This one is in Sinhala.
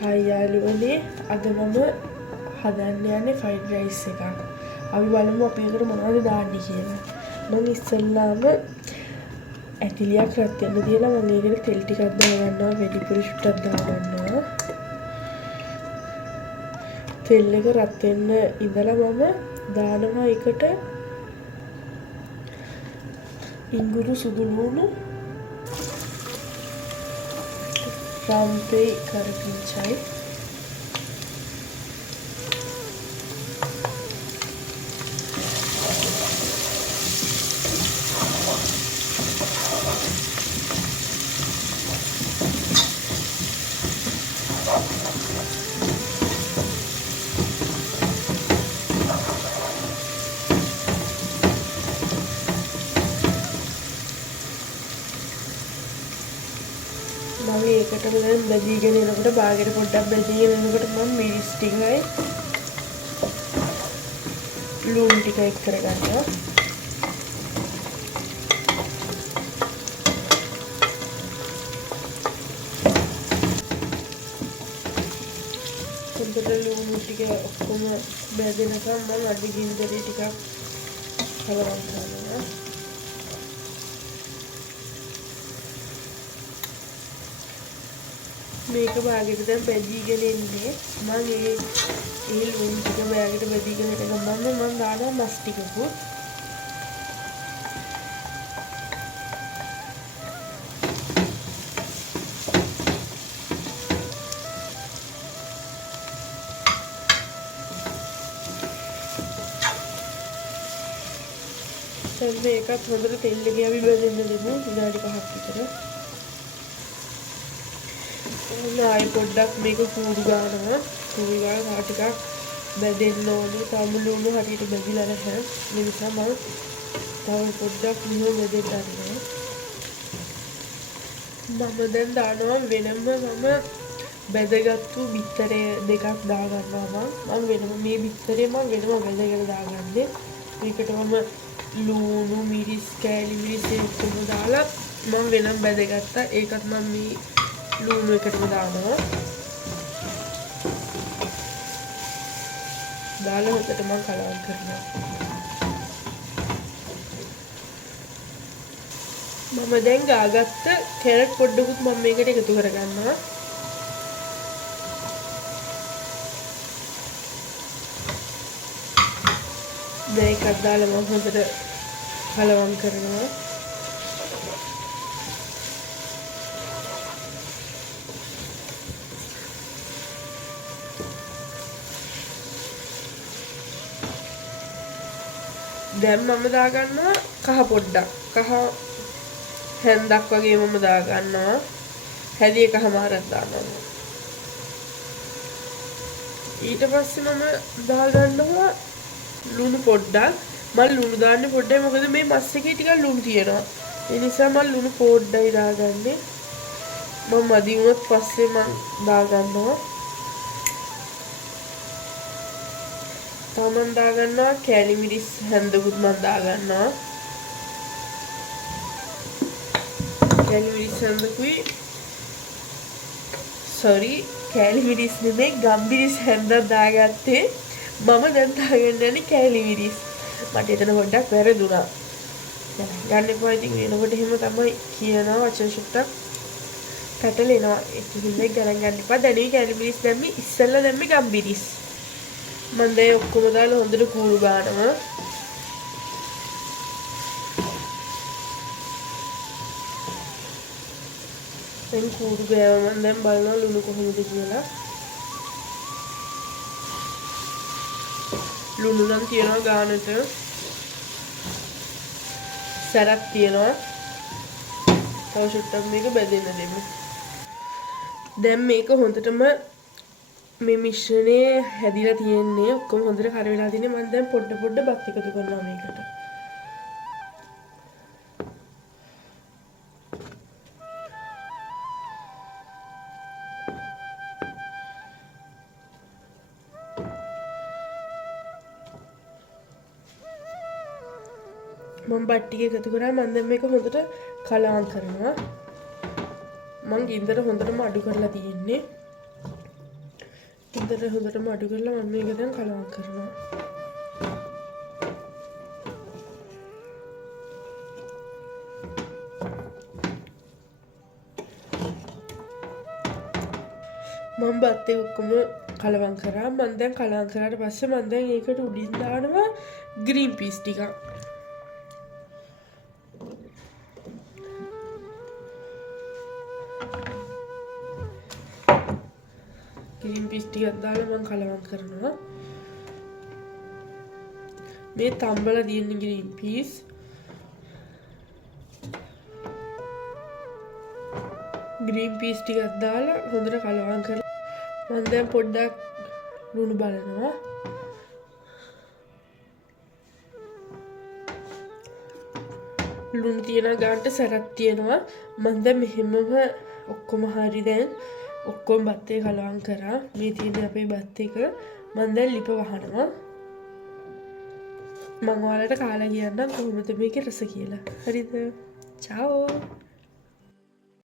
හායි යාළුවනේ අද මම හදන්න යන්නේ ෆ්‍රයිඩ් රයිස් එකක්. අපි බලමු අපි ඒකට මොනවද දාන්නේ කියලා. මම ඉස්සෙල්ලාම ඇතිලියක් රත් වෙන්න තියලා මම ඒකට තෙල් ටිකක් දාගන්නවා, වෙඩිපුර ටිකක් දාගන්නවා. තෙල් එක රත් වෙන්න ඉඳලා මම දානවා ඒකට ඉඟුරු සුදු ලුණු රම්පේ කරපිංචයි මම ඒකටම දැන් බැදීගෙන එනකොට බාගෙට පොඩ්ඩක් බැදීගෙන එනකොට මම මිරිස් ටිකයි ලුණු ටික එක් කරගන්නවා. හොඳට ලුණු ටික ඔක්කොම බැදෙනකම් මම අඩි ගින්දරේ ටිකක් කලවම් කරනවා. මේක බාගෙට දැන් බැදීගෙන ඉන්නේ. මම ඒ ලුණු ටික බාගෙට බැදීගෙන ඉන්න ගමන් මම දානවා මස් ටිකකුත්. දැන් මේකත් හොඳට තෙල් එකේ අපි බැදෙන්න දෙමු විනාඩි 5ක් විතර. ආයෙ පොඩ්ඩක් මේක කූඩු ගන්නවා. කූඩු ගාලා තව ටිකක් බැදෙන්න ඕනේ. තාම ලුණු හරියට බැදිලා නැහැ. ඒ නිසා මම තව පොඩ්ඩක් මෙහෙම බැදෙන්න ගන්නවා. මම දැන් දානවා වෙනම මම බැදගත්තු බිත්තරේ දෙකක් දාගන්නවා. මම වෙනම මේ බිත්තරේ මම වෙනම බැදගෙන දාගන්නේ. මේකට මම ලුණු මිරිස් කෑලි මිරිස් එකම දාලා මම වෙනම බැදගත්තා. ඒකත් මම මේ ලුණු එකටම දානවා. දාලා හොඳට මම කලවම් කරනවා. මම දැන් ගාගත්ත කැරට් පොඩ්ඩකුත් මම මේකට එකතු කරගන්නවා. දැන් එකක් දාලා මම හොඳට කලවම් කරනවා. දැන් මම දාගන්නවා කහ පොඩ්ඩක්. කහ හැන්දක් වගේ මම දාගන්නවා. හැදි එකමාරක් දානවා. ඊට පස්සේ මම දාගන්නවා ලුණු පොඩ්ඩක්. මම ලුණු දාන්නේ පොඩ්ඩයි මොකද මේ මස් එකේ ටිකක් ලුණු තියෙනවා. ඒ නිසා මම ලුණු පොඩ්ඩයි දාගන්නේ. මම මදි වුණොත් පස්සේ මම දාගන්නවා. මම දාගන්නවා කෑලි මිරිස් හැන්දකුත් මම දාගන්නවා. කෑලි මිරිස් හැන්දකුයි කෑලි මිරිස් නෙමෙයි ගම්මිරිස් හැන්දක් දාගත්තේ. මම දැන් දාගන්න යන්නේ කෑලි මිරිස්. මට එතන පොඩ්ඩක් වැරදුනා. ගන්න එපා ඉතින් වෙනකොට එහෙම තමයි කියනවා වචන සුට්ටක් පැටලෙනවා. ඒක හින්දා ගණන් ගන්න එපා. දැන් මේ කෑලි මිරිස් දැම්මි ඉස්සෙල්ලා දැම්මි ගම්මිරිස්. මම දැන් ඔක්කොම දාලා හොඳට කූරු ගන්නවා. දැන් කූරු ගෑවම මම දැන් බලනවා ලුණු කොහොමද කියලා. ලුණු නම් තියනවා ගානට. සරක් තියනවා. තව ෂුට්ටක් මේක බැදෙන්න දෙමු. දැන් මේක හොඳටම මේ මිශ්‍රණය හැදිලා තියෙන්නේ. ඔක්කොම හොඳට කර වෙලා තියෙන්නේ. මම දැන් පොඩ පොඩ බත් එකතු කරනවා මේකට. මම බත් ටික එකතු කරා. මම දැන් මේක හොඳට කලවම් කරනවා. මම ගින්දර හොඳටම අඩු කරලා තියෙන්නේ. හොඳට මඩු කරලා මම මේක දැන් කලවම් කරනවා. මම බත් එක ඔක්කොම කලවම් කරා. මම දැන් කලවම් කරාට පස්සේ මම දැන් ඒකට උඩින් දානවා ග්‍රීන් පීස් ටිකක්. ග්‍රීන් පීස් ටිකක් දාලා මම කලවම් කරනවා. මේ තම්බලා තියෙන ග්‍රීන් පීස් ටිකක් දාලා හොඳට කලවම් කරලා මම දැන් පොඩ්ඩක් ලුණු බලනවා. ලුණු තියන ගානට සැරක් තියෙනවා. මම දැන් මෙහෙමම ඔක්කොම හරි දැන් ඔක්කොම බත් එක කලවම් කරා. මේ තියෙන අපේ බත් එක මම දැන් ලිප වහනවා. මම ඔයාලට කාලා කියන්නම් කොහොමද මේකේ රස කියලා. හරිද? චාෝ